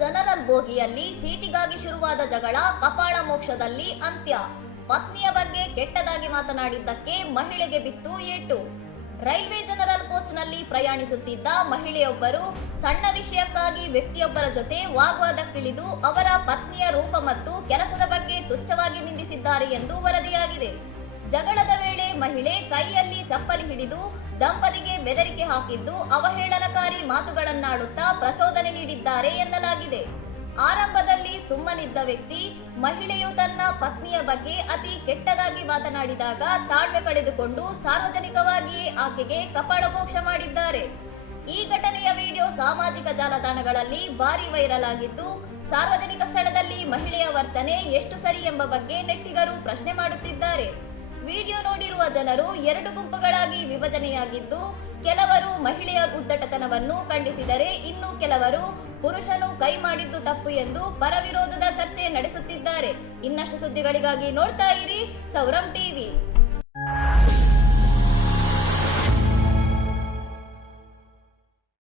General ಬೋಗಿಯಲ್ಲಿ ಸೀಟಿಗಾಗಿ ಶುರುವಾದ ಜಗಳ ಕಪಾಳ ಮೋಕ್ಷದಲ್ಲಿ ಅಂತ್ಯ. ಪತ್ನಿಯ ಬಗ್ಗೆ ಕೆಟ್ಟದಾಗಿ ಮಾತನಾಡಿದ್ದಕ್ಕೆ ಮಹಿಳೆಗೆ ಬಿತ್ತು ಏಟು. ರೈಲ್ವೆ ಜನರಲ್ ಕೋಚ್ನಲ್ಲಿ ಪ್ರಯಾಣಿಸುತ್ತಿದ್ದ ಮಹಿಳೆಯೊಬ್ಬರು ಸಣ್ಣ ವಿಷಯಕ್ಕಾಗಿ ವ್ಯಕ್ತಿಯೊಬ್ಬರ ಜೊತೆ ವಾಗ್ವಾದಕ್ಕಿಳಿದು ಅವರ ಪತ್ನಿಯ ರೂಪ ಮತ್ತು ಕೆಲಸದ ಬಗ್ಗೆ ತುಚ್ಛವಾಗಿ ನಿಂದಿಸಿದ್ದಾರೆ ಎಂದು ವರದಿಯಾಗಿದೆ. ಜಗಳದ ವೇಳೆ ಮಹಿಳೆ ಕೈಯಲ್ಲಿ ಚಪ್ಪಲಿ ಹಿಡಿದು ದಂಪತಿಗೆ ಬೆದರಿಕೆ ಹಾಕಿದ್ದು ಅವಹೇಳನಕಾರಿ ಮಾತುಗಳನ್ನಾಡುತ್ತಾ ಪ್ರಚೋದನೆ ನೀಡಿದ್ದಾರೆ ಎನ್ನಲಾಗಿದೆ. ಆರಂಭದಲ್ಲಿ ಸುಮ್ಮನಿದ್ದ ವ್ಯಕ್ತಿ ಮಹಿಳೆಯು ತನ್ನ ಪತ್ನಿಯ ಬಗ್ಗೆ ಅತಿ ಕೆಟ್ಟದಾಗಿ ಮಾತನಾಡಿದಾಗ ತಾಳ್ಮೆ ಕಳೆದುಕೊಂಡು ಸಾರ್ವಜನಿಕವಾಗಿಯೇ ಆಕೆಗೆ ಕಪಾಳಮೋಕ್ಷ ಮಾಡಿದ್ದಾರೆ. ಈ ಘಟನೆಯ ವಿಡಿಯೋ ಸಾಮಾಜಿಕ ಜಾಲತಾಣಗಳಲ್ಲಿ ಭಾರಿ ವೈರಲ್ ಆಗಿದ್ದು, ಸಾರ್ವಜನಿಕ ಸ್ಥಳದಲ್ಲಿ ಮಹಿಳೆಯ ವರ್ತನೆ ಎಷ್ಟು ಸರಿ ಎಂಬ ಬಗ್ಗೆ ನೆಟ್ಟಿಗರು ಪ್ರಶ್ನೆ ಮಾಡುತ್ತಿದ್ದಾರೆ. ವಿಡಿಯೋ ನೋಡಿರುವ ಜನರು ಎರಡು ಗುಂಪುಗಳಾಗಿ ವಿಭಜನೆಯಾಗಿದ್ದು, ಕೆಲವರು ಮಹಿಳೆಯ ಉದ್ದಟತನವನ್ನು ಖಂಡಿಸಿದರೆ ಇನ್ನು ಕೆಲವರು ಪುರುಷನು ಕೈ ಮಾಡಿದ್ದು ತಪ್ಪು ಎಂದು ಪರವಿರೋಧದ ಚರ್ಚೆ ನಡೆಸುತ್ತಿದ್ದಾರೆ. ಇನ್ನಷ್ಟು ಸುದ್ದಿಗಳಿಗಾಗಿ ನೋಡ್ತಾ ಇರಿ ಸೌರಂ ಟಿವಿ.